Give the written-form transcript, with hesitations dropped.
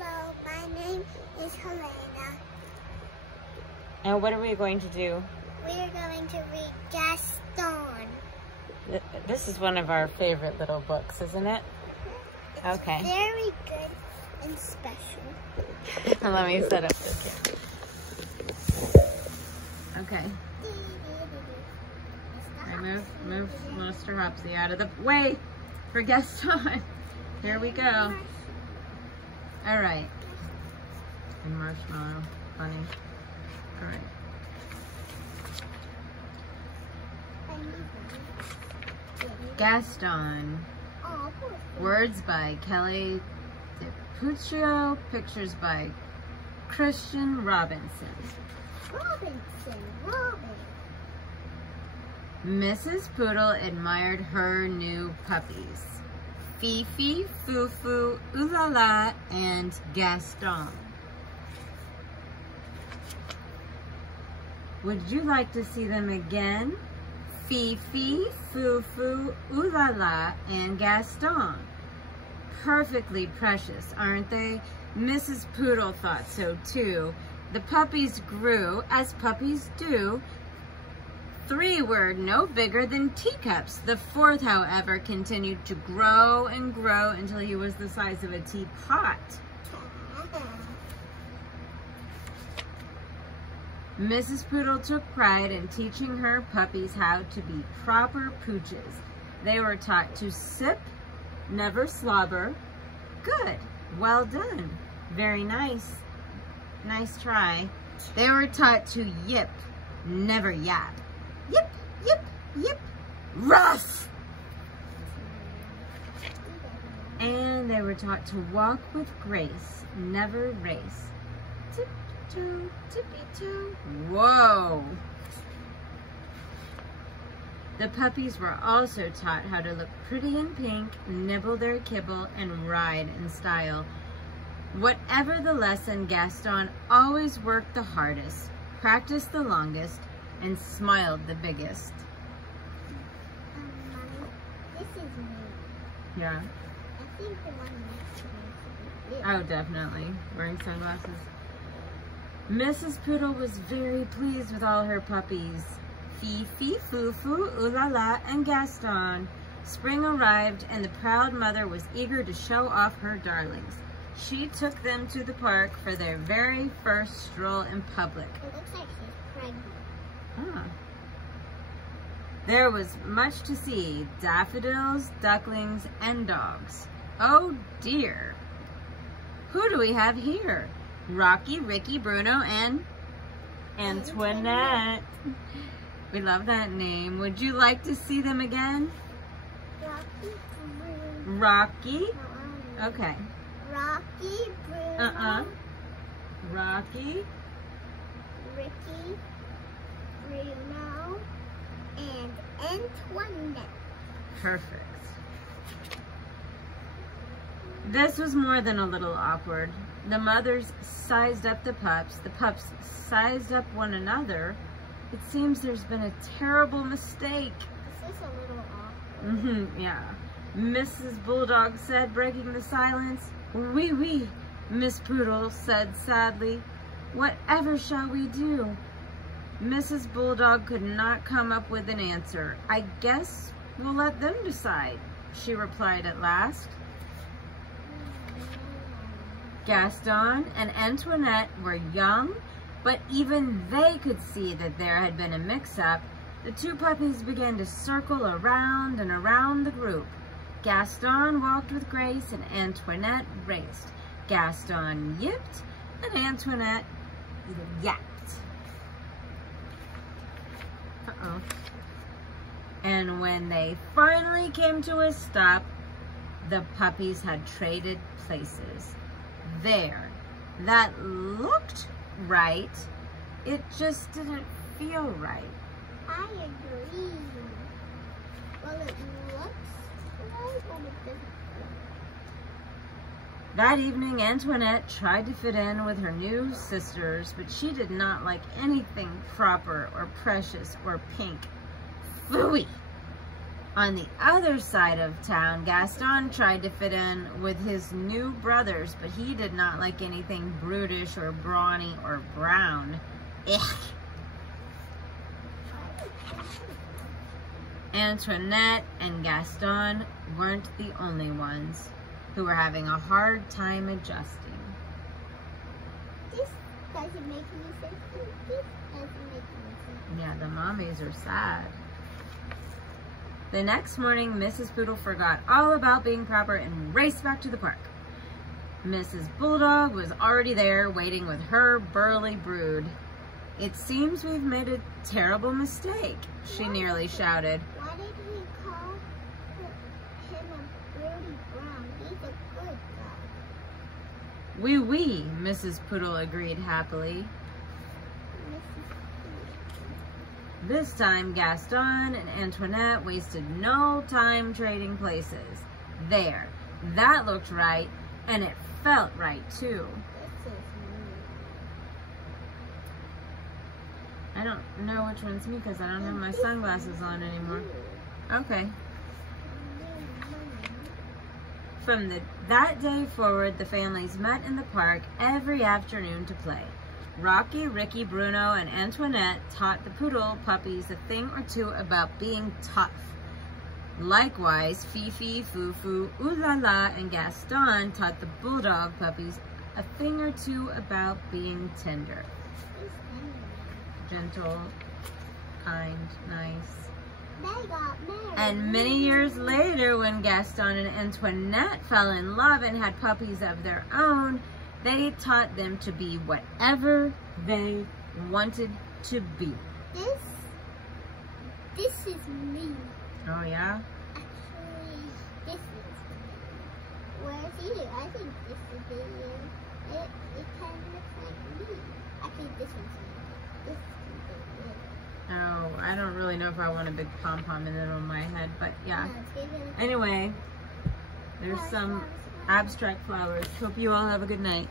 Hello, my name is Helena. And what are we going to do? We are going to read Gaston. This is one of our favorite little books, isn't it? It's okay. Very good and special. Let me set up the camera. Okay. I move Mr. Hopsy out of the way for Gaston. Here we go. All right. And marshmallow, funny. All right. Gaston. Words by Kelly DiPuccio. Pictures by Christian Robinson. Robin. Mrs. Poodle admired her new puppies. Fifi, Fufu, Oolala, and Gaston. Would you like to see them again? Fifi, Fufu, Oolala, and Gaston. Perfectly precious, aren't they? Mrs. Poodle thought so too. The puppies grew, as puppies do. 3 were no bigger than teacups. The 4th, however, continued to grow and grow until he was the size of a teapot. Mrs. Poodle took pride in teaching her puppies how to be proper pooches. They were taught to sip, never slobber. Good, well done, very nice. Nice try. They were taught to yip, never yap. Yip, yip, yip, rough. And they were taught to walk with grace, never race. Tip-toe, tippy-toe. Whoa. The puppies were also taught how to look pretty in pink, nibble their kibble, and ride in style. Whatever the lesson, Gaston always worked the hardest, practiced the longest, and smiled the biggest. Mommy, this is me. Yeah. I think the one next to me is Oh, definitely. Wearing sunglasses. Mrs. Poodle was very pleased with all her puppies. Fifi, Fufu, Oolala, and Gaston. Spring arrived, and the proud mother was eager to show off her darlings. She took them to the park for their very first stroll in public. It looks like she's pregnant. Ah. There was much to see. Daffodils, ducklings, and dogs. Oh dear. Who do we have here? Rocky, Ricky, Bruno, and Antoinette. We love that name. Would you like to see them again? Rocky? Okay. Rocky, Bruno. Rocky. Ricky, Bruno, and Antoinette. Perfect. This was more than a little awkward. The mothers sized up the pups sized up one another. It seems there's been a terrible mistake. This is a little awkward. Yeah. Mrs. Bulldog said, breaking the silence. Oui, Miss Poodle said sadly. Whatever shall we do? Mrs. Bulldog could not come up with an answer. I guess we'll let them decide, she replied at last. Gaston and Antoinette were young, but even they could see that there had been a mix-up. The 2 puppies began to circle around and around the group. Gaston walked with grace and Antoinette raced. Gaston yipped and Antoinette yapped. And when they finally came to a stop, the puppies had traded places. There. That looked right. It just didn't feel right. I agree. Well, it looks right, but it doesn't. That evening, Antoinette tried to fit in with her new sisters, but she did not like anything proper or precious or pink. Phooey! On the other side of town, Gaston tried to fit in with his new brothers, but he did not like anything brutish or brawny or brown. Ugh. Antoinette and Gaston weren't the only ones who were having a hard time adjusting. This doesn't make any sense. This doesn't make any sense. Yeah, the mommies are sad. The next morning, Mrs. Poodle forgot all about being proper and raced back to the park. Mrs. Bulldog was already there waiting with her burly brood. "It seems we've made a terrible mistake," she nearly shouted. Why did he call him a Birdie Brown? He's a good guy. "Oui, oui," Mrs. Poodle agreed happily. This time, Gaston and Antoinette wasted no time trading places. There, that looked right, and it felt right too. This is me. I don't know which one's me because I don't have my sunglasses on anymore. Okay. From that day forward, the families met in the park every afternoon to play. Rocky, Ricky, Bruno, and Antoinette taught the poodle puppies a thing or two about being tough. Likewise, Fifi, Fufu, Ooh La La, and Gaston taught the bulldog puppies a thing or two about being tender. Gentle, kind, nice. They got married. And many years later, when Gaston and Antoinette fell in love and had puppies of their own, they taught them to be whatever they wanted to be. This is me. Oh, yeah? Actually, this is me. Where's you? I think this is you. It kind of looks like me. I think this one's me. This is me. Oh, I don't really know if I want a big pom-pom in the middle of my head, but yeah. No, Anyway, there's some abstract flowers. Hope you all have a good night.